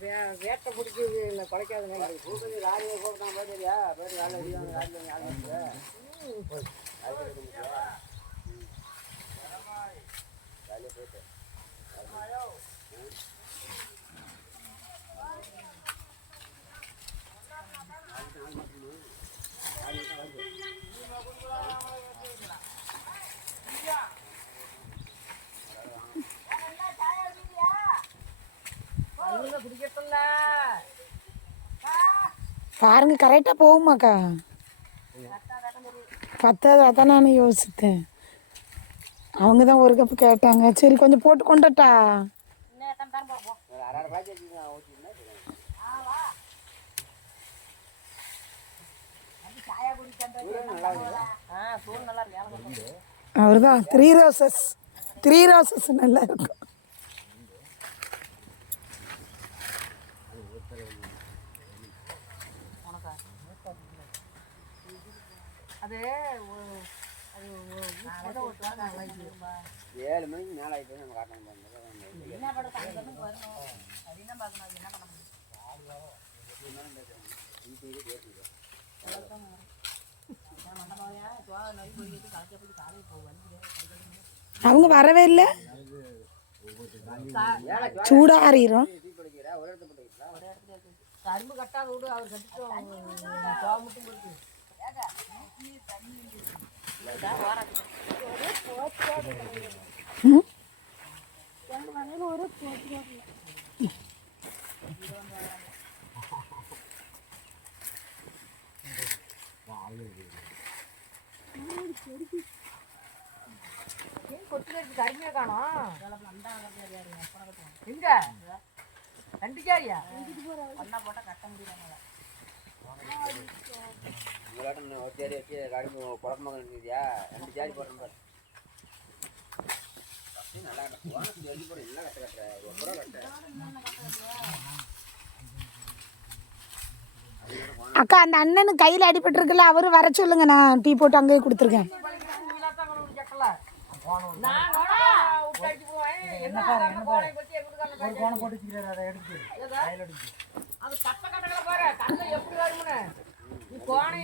வேட்டை பிடிக்கிறது இல்லை குறைக்காதுங்க கூட்டணி லாரியை போட்டு போயிட்டியா போயிட்டு வேலை அடிவாங்க லாரியில் ஆரம்பிச்சு வேலையை போயிட்டு பாருங்க கரெக்டாக போகுமாக்கா பத்தாது அதான் நான் யோசித்தேன் அவங்க தான் ஒரு கப்பு கேட்டாங்க சரி கொஞ்சம் போட்டு கொண்டட்டா அவர் தான் த்ரீ ரோசஸ் நல்லா இருக்கும் அது 7 மணிக்கு மேலே ஆகிட்டு நம்ம காட்டணும் என்ன படம் வரணும் அப்படின்னா பார்க்கணும் என்ன பண்ண அவங்க வரவே இல்லை சூடாறிடும் கரும்பு கட்டாத விடு அவர் கட்டிட்டு மட்டும் கருமையா காணும் எங்க கண்டிக்காரியா பண்ணா போட்டா கட்ட முடியல தேடி வச்சு கரும்பு குழம்பு இருந்துதியா 2 ஜாடி போடுறேன் பாரு நல்லா போட இல்லை கட்ட கட்டுற அக்கா அந்த அண்ணனுக்கு கையில் அடிபட்டுருக்குல்ல அவரு வர சொல்லுங்க நான் டீ போட்டு அங்கேயே கொடுத்துருக்கேன் கோணை